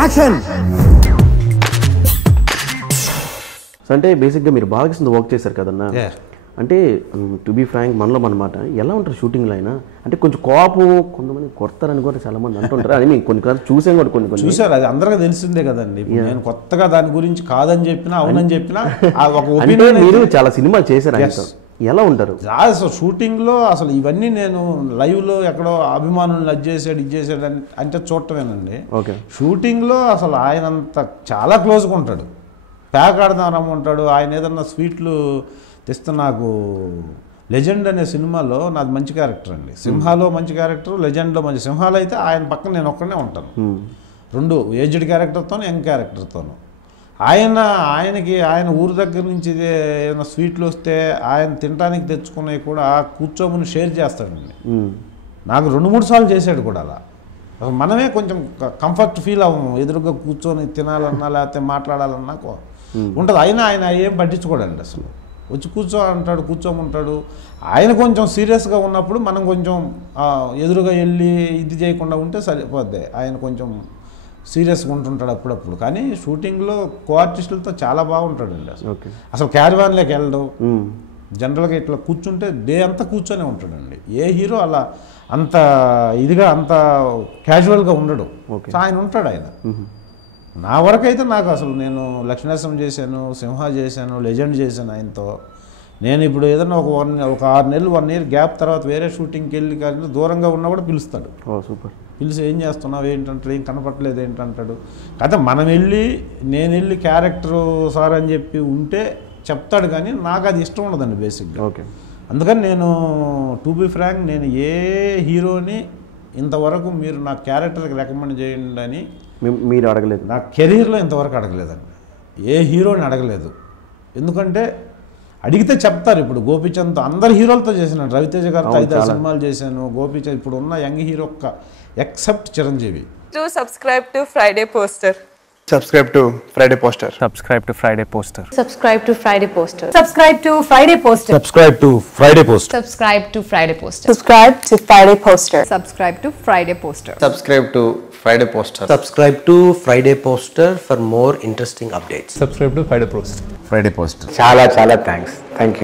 Action. అంటే బేసిక్గా మీరు బాలకృష్ణ వర్క్ చేశారు కదన్నా, అంటే టు బీ ఫ్రాంక్ మనలో అనమాట ఎలా ఉంటారు షూటింగ్లో అయినా, అంటే కొంచెం కోపం కొంతమంది కొడతారని కూడా చాలా మంది అంటుంటారు. అని మేము కొన్ని చూసాం కూడా, కొన్ని చూసారు. అది అందరికీ తెలిసిందే కదండి. నేను కొత్తగా దాని గురించి కాదని చెప్పినా అవునని చెప్పినా ఒక ఒపీనియన్. మీరు చాలా సినిమాలు చేశారు, ఎలా ఉంటారు అసలు షూటింగ్లో? అసలు ఇవన్నీ నేను లైవ్లో ఎక్కడో అభిమానులను అది చేసాడు ఇది చేసాడు అంటే చూడటమేనండి. ఓకే. షూటింగ్లో అసలు ఆయన అంత చాలా క్లోజ్గా ఉంటాడు, ప్యాక్ ఆడదాం రమ్మంటాడు. ఆయన ఏదన్నా స్వీట్లు తెస్తే నాకు లెజెండ్ అనే సినిమాలో నాది మంచి క్యారెక్టర్ అండి. సింహాలో మంచి క్యారెక్టర్, లెజెండ్లో మంచి. సింహాలో అయితే ఆయన పక్కన నేను ఒక్కడనే ఉంటాను, రెండు ఏజ్డ్ క్యారెక్టర్తోనూ యంగ్ క్యారెక్టర్తోనూ. ఆయనకి ఆయన ఊరు దగ్గర నుంచి ఏదైనా స్వీట్లు వస్తే ఆయన తినడానికి తెచ్చుకున్నవి కూడా కూర్చోమని షేర్ చేస్తాడండి. నాకు 2-3 సార్లు చేశాడు కూడా అలా. మనమే కొంచెం కంఫర్ట్ ఫీల్ అవ్వము, ఎదురుగా కూర్చొని తినాలన్నా లేకపోతే మాట్లాడాలన్నా ఉంటుంది. ఆయన ఏం పట్టించుకోడండి అసలు. వచ్చి కూర్చో అంటాడు, కూర్చోమంటాడు. ఆయన కొంచెం సీరియస్గా ఉన్నప్పుడు మనం కొంచెం ఎదురుగా వెళ్ళి ఇది చేయకుండా ఉంటే సరిపోద్ది. ఆయన కొంచెం సీరియస్గా ఉంటుంటాడు అప్పుడప్పుడు. కానీ షూటింగ్లో కో ఆర్టిస్టులతో చాలా బాగుంటాడండి. అసలు క్యారివాన్లోకి వెళ్ళడం, జనరల్గా ఇట్లా కూర్చుంటే డే అంతా కూర్చొనే ఉంటాడండి. ఏ హీరో అలా అంత ఇదిగా అంత క్యాజువల్గా ఉండడు. ఆయన ఉంటాడు. ఆయన నా వరకు అయితే నాకు అసలు నేను లక్ష్మీనరసింహ చేశాను, సింహ చేశాను, లెజెండ్ చేశాను ఆయనతో. నేను ఇప్పుడు ఏదైనా ఒక 6 నెలలు 1 ఇయర్ గ్యాప్ తర్వాత వేరే షూటింగ్కి వెళ్ళి కానీ దూరంగా ఉన్నా కూడా పిలుస్తాడు. సూపర్. పిలిచి ఏం చేస్తున్నావు ఏంటంటాడు, ఏం కనపట్లేదు ఏంటంటాడు. అయితే నేను వెళ్ళి క్యారెక్టరు సార్ అని చెప్పి ఉంటే చెప్తాడు, కానీ నాకు అది ఇష్టం ఉండదండి బేసిక్గా. ఓకే. అందుకని నేను టు బీ ఫ్రాంక్, నేను ఏ హీరోని ఇంతవరకు మీరు నా క్యారెక్టర్కి రికమెండ్ చేయండి అని మీరు అడగలేదు. నా కెరీర్లో ఇంతవరకు అడగలేదండి, ఏ హీరోని అడగలేదు. ఎందుకంటే అడిగితే చెప్తారు. ఇప్పుడు గోపీచంద్ అందరు హీరోలతో చేసినాను, రవితేజ గారితో 5-6 సినిమాలు చేశాను. గోపీచంద్ ఇప్పుడు ఉన్న young hero except Chiranjeevi. Subscribe to Friday Poster. Subscribe to Friday Poster. Subscribe to Friday Poster. Subscribe to Friday Poster. Subscribe to Friday Poster. Subscribe to Friday Poster. Subscribe to Friday Poster. Subscribe to Friday Poster. Subscribe to Friday Poster. Subscribe to Friday Poster. Subscribe to Friday Poster for more interesting updates. Subscribe to Friday Poster. Friday Poster. Chala thanks. Thank you.